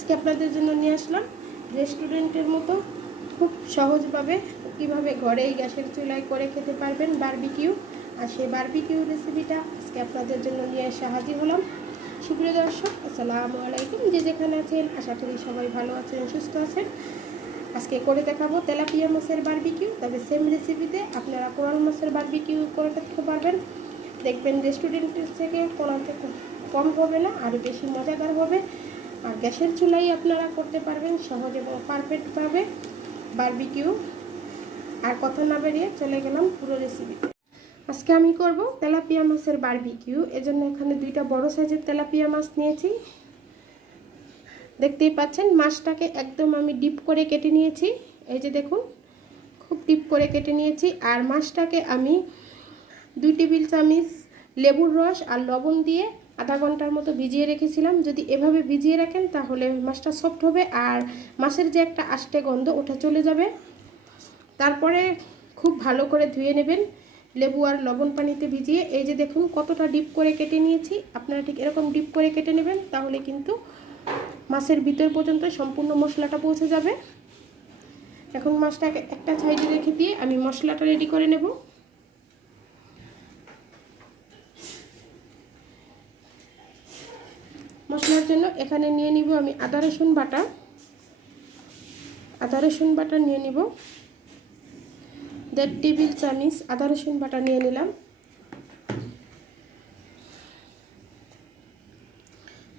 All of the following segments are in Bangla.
আজকে আপনাদের জন্য নিয়ে আসলাম রেস্টুরেন্টের মতো খুব সহজভাবে কিভাবে ঘরেই গ্যাসের চুলায় করে খেতে পারবেন বারবিকিউ। আর সেই বারবিকিউ রেসিপিটা আজকে আপনাদের জন্য নিয়ে এসে হাজির হলাম। সুপ্রিয় দর্শক, আসসালামু আলাইকুম। যে যেখানে আছেন আশা করি সবাই ভালো আছেন, সুস্থ আছেন। আজকে করে দেখাবো তেলাপিয়া মাছের বারবিকিউ, তবে সেম রেসিপিতে আপনারা কোরাল মাছের বারবিকিউ করে দেখতে পারবেন। দেখবেন রেস্টুরেন্টের থেকে কোনো কম হবে না, আরও বেশি মজাদার হবে। আর গ্যাসের চুলাই আপনারা করতে পারবেন সহজ এবং পারফেক্টভাবে বারবিকিউ। আর কথা না বেরিয়ে চলে গেলাম পুরো রেসিপিতে। আজকে আমি করব তেলাপিয়া মাছের বারবিকিউ। এজন্য এখানে দুইটা বড় সাইজের তেলাপিয়া মাছ নিয়েছি। দেখতেই পাচ্ছেন মাছটাকে একদম আমি ডিপ করে কেটে নিয়েছি। এই যে দেখুন, খুব ডিপ করে কেটে নিয়েছি। আর মাছটাকে আমি 2 টেবিল চামচ লেবুর রস আর লবণ দিয়ে আধা ঘন্টার মতো ভিজিয়ে রেখেছিলাম। যদি এভাবে ভিজিয়ে রাখেন তাহলে মাছটা সফট হবে আর মাছের যে একটা আষ্টে গন্ধ ওটা চলে যাবে। তারপরে খুব ভালো করে ধুয়ে নেবেন লেবু আর লবণ পানিতে ভিজিয়ে। এই যে দেখুন কতটা ডিপ করে কেটে নিয়েছি। আপনারা ঠিক এরকম ডিপ করে কেটে নেবেন, তাহলে কিন্তু মাছের ভিতর পর্যন্ত সম্পূর্ণ মশলাটা পৌঁছে যাবে। এখন মাছটাকে একটা সাইডে রেখে দিয়ে আমি মশলাটা রেডি করে নেব। মশলার জন্য এখানে নিয়ে নিব আমি আদা রসুন বাটা নিয়ে নিব। 1.5 টেবিল চামচ আদা রসুন বাটা নিয়ে নিলাম।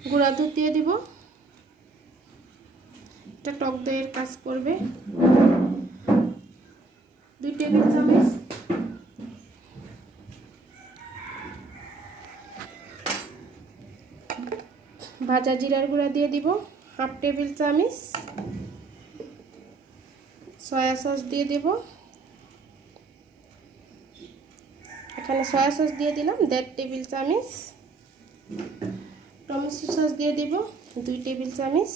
গুঁড়া দুধ দিয়ে দিব, এটা টক দইয়ের কাজ করবে। 2 টেবিল চামচ ভাজা জিরার গুঁড়া দিয়ে দিব, 1/2 টেবিল চামচ সয়া সস দিয়ে দেব। এখানে সয়া সস দিয়ে দিলাম 1.5 টেবিল চামচ। টমেটো সস দিয়ে দিব 2 টেবিল চামচ।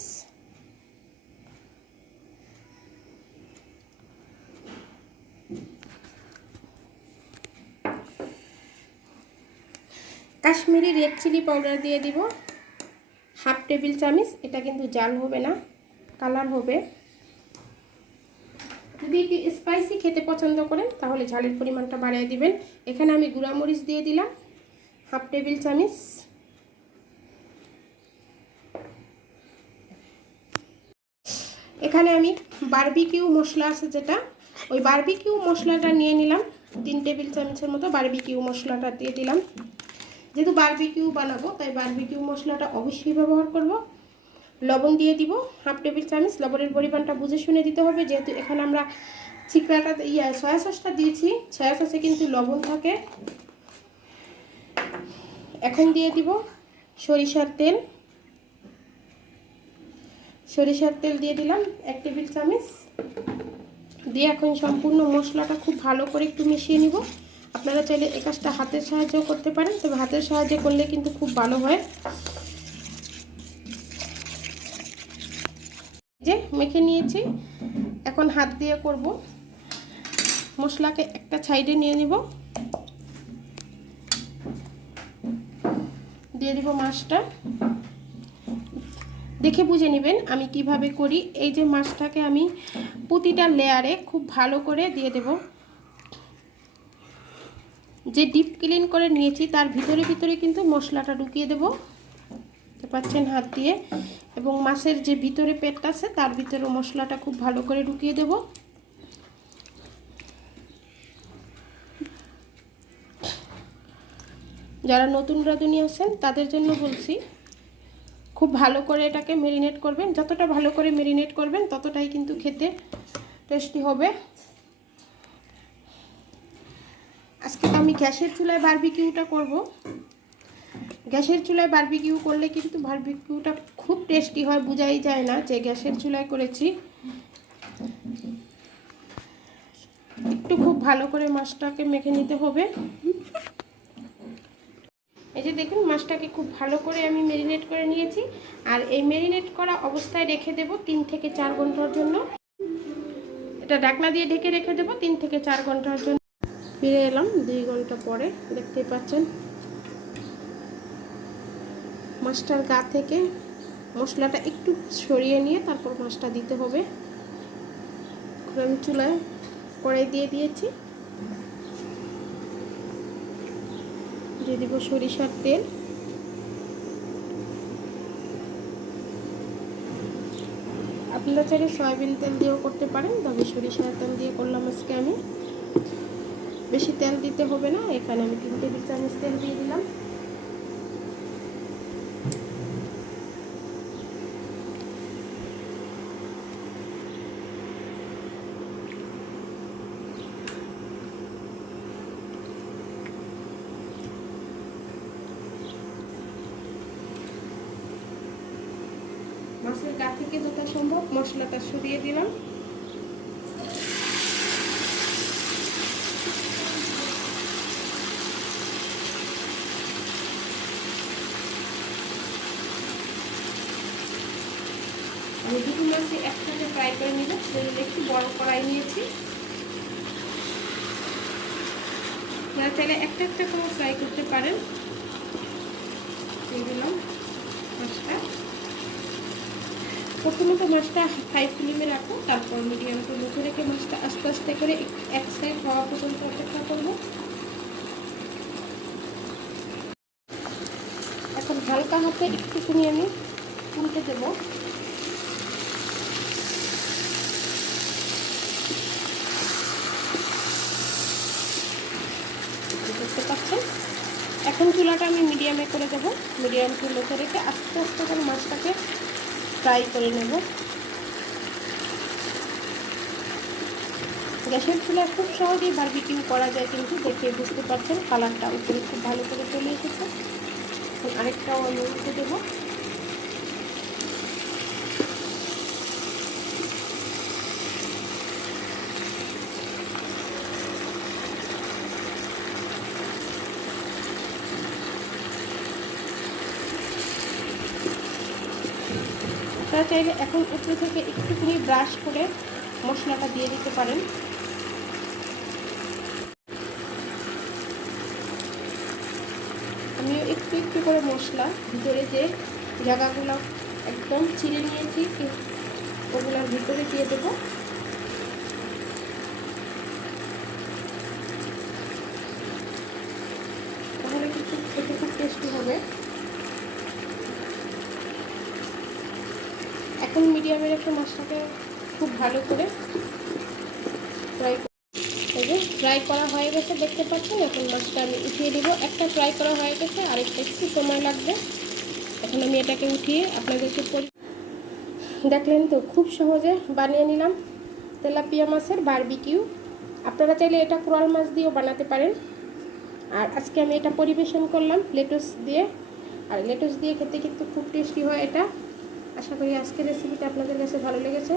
কাশ্মীরি রেড চিলি পাউডার দিয়ে দিব 1/2 টেবিল চামচ। এটা কিন্তু জাল হবে না, কালার হবে। যদি একটু স্পাইসি খেতে পছন্দ করেন তাহলে ঝালের পরিমাণটা বাড়িয়ে দিবেন। এখানে আমি গুঁড়া মরিচ দিয়ে দিলাম 1/2 টেবিল চামচ। এখানে আমি বারবিকিউ মশলা আছে যেটা, ওই বারবিকিউ মশলাটা নিয়ে নিলাম। 3 টেবিল চামচের মতো বারবিকিউ মশলাটা দিয়ে দিলাম। যেহেতু বারবিকিউ বানাবো তাই বারবিকিউ মশলাটা অবশ্যই ব্যবহার করব। লবণ দিয়ে দিব 1/2 টেবিল চামচ। লবণের পরিমাণটা বুঝে শুনে দিতে হবে, যেহেতু এখানে আমরা চিকড়াটা সয়া সসটা দিয়েছি, সয়া সসে কিন্তু লবণ থাকে। এখন দিয়ে দিব সরিষার তেল দিয়ে দিলাম 1 টেবিল চামচ দিয়ে এখন সম্পূর্ণ মশলাটা খুব ভালো করে একটু মিশিয়ে নিব। আপনারা চাইলে এই কাজটা হাতের সাহায্যেও করতে পারেন, তবে হাতের সাহায্যে করলে কিন্তু খুব ভালো হয়। যে মেখে নিয়েছি, এখন হাত দিয়ে করব। মশলাকে একটা সাইডে নিয়ে নিব, দিয়ে দিব মাছটা। দেখে বুঝে নেবেন আমি কিভাবে করি। এই যে মাছটাকে আমি প্রতিটা লেয়ারে খুব ভালো করে দিয়ে দেব। যে ডিপ ক্লিন করে নিয়েছি তার ভিতরে কিন্তু মশলাটা ঢুকিয়ে দেব, দেখতে পাচ্ছেন হাত দিয়ে। এবং মাছের যে ভিতরে পেটটা আছে তার ভিতরে মশলাটা খুব ভালো করে ঢুকিয়ে দেব। যারা নতুন রাঁধুনি আছেন তাদের জন্য বলছি, খুব ভালো করে এটাকে ম্যারিনেট করবেন। যতটা ভালো করে ম্যারিনেট করবেন ততটাই কিন্তু খেতে টেস্টি হবে। আজকে আমি গ্যাসের চুলায় বারবিকিউটা করব। গ্যাসের চুলায় বারবিকিউ করলে কিন্তু বারবিকিউটা খুব টেস্টি হয়, বোঝাই যায় না যে গ্যাসের চুলায় করেছি। একটু খুব ভালো করে মাছটাকে মেখে নিতে হবে। এই যে দেখুন মাছটাকে খুব ভালো করে আমি ম্যারিনেট করে নিয়েছি। আর এই ম্যারিনেট করা অবস্থায় রেখে দেব 3 থেকে 4 ঘন্টার জন্য। এটা ঢাকনা দিয়ে ঢেকে রেখে দেব 3 থেকে 4 ঘন্টার জন্য। ফিরে এলাম 2 ঘন্টা পরে। দেখতেই পাচ্ছেন মাছটার গা থেকে মশলাটা একটু সরিয়ে নিয়ে তারপর মাছটা দিতে হবে। আমি চুলায় কড়াই দিয়ে দিয়েছি, দিয়ে দিব সরিষার তেল। আপনারা চাইলে সয়াবিন তেল দিয়েও করতে পারেন, তবে সরিষার তেল দিয়ে করলাম আজকে আমি। বেশি তেল দিতে হবে না, এখানে আমি 3 টেবিল চামচ তেল দিয়ে দিলাম। মাছের গা থেকে যত সম্ভব মশলাটা সরিয়ে দিলাম। আমি দুটো মাছই একসাথে ফ্রাই করে নিব, সেজন্য একটু বড় কড়াই নিয়েছি। আপনারা চাইলে একটা একটা করে ফ্রাই করতে পারেন। দিয়ে দিলাম মাছটা। প্রথমত মাছটা হাই ফ্লেমে রাখো, তারপর মিডিয়াম টু লো রেখে মাছটা আস্তে আস্তে করে এক সাইড হওয়া পর্যন্ত অপেক্ষা করবো। এখন হালকা হাতে একটুখানি আমি উল্টে দেবো। দেখতে পাচ্ছেন, এখন চুলাটা আমি মিডিয়ামে করে দেবো। মিডিয়াম টু লো রেখে আস্তে আস্তে করে মাছটাকে ফ্রাই করে নেব। গ্যাসের চুলায় খুব সহজেই বারবিকিউ করা যায়, কিন্তু দেখে বুঝতে পারছেন কালারটা উপরে খুব ভালো করে চলে এসেছে। আরেকটাও আমি উল্টে দেবো। আপনারা চাইলে এখন উপরে থেকে একটুখানি ব্রাশ করে মশলাটা দিয়ে দিতে পারেন। আমিও একটু একটু করে মশলা ভিতরে যে জায়গাগুলো একদম ছিঁড়ে নিয়েছি ওগুলোর ভিতরে দিয়ে দেবো। তাহলে কিন্তু খেতে খুব টেস্টি হবে। এখন মিডিয়ামে রেখে মাছটাকে খুব ভালো করে ফ্রাই করা হয়ে গেছে, দেখতে পাচ্ছেন। এখন মাছটা আমি উঠিয়ে দিব। একটা ফ্রাই করা হয়ে গেছে, আরেকটা একটু সময় লাগবে। এখন আমি এটাকে উঠিয়ে আপনাদেরকে দেখলেন তো, খুব সহজে বানিয়ে নিলাম তেলাপিয়া মাছের বারবিকিউ। আপনারা চাইলে এটা কোরাল মাছ দিয়েও বানাতে পারেন। আর আজকে আমি এটা পরিবেশন করলাম লেটুস দিয়ে, আর লেটুস দিয়ে খেতে কিন্তু খুব টেস্টি হয় এটা। আশা করি আজকের রেসিপিটা আপনাদের কাছে ভালো লেগেছে।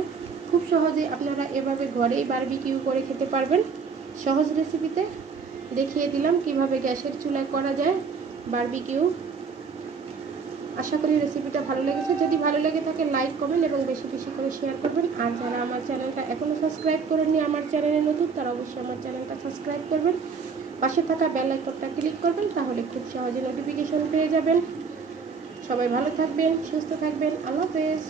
খুব সহজে আপনারা এভাবে ঘরেই বারবিকিউ করে খেতে পারবেন। সহজ রেসিপিতে দেখিয়ে দিলাম কিভাবে গ্যাসের চুলায় করা যায় বারবিকিউ। আশা করি রেসিপিটা ভালো লেগেছে। যদি ভালো লেগে থাকে লাইক করবেন এবং বেশি বেশি করে শেয়ার করবেন। আর যারা আমার চ্যানেলটা এখনও সাবস্ক্রাইব করেননি, আমার চ্যানেলে নতুন, তারা অবশ্যই আমার চ্যানেলটা সাবস্ক্রাইব করবেন। পাশে থাকা বেল আইকনটা ক্লিক করবেন, তাহলে খুব সহজে নোটিফিকেশন পেয়ে যাবেন। সবাই ভালো থাকবেন, সুস্থ থাকবেন। আল্লাহ হাফেজ।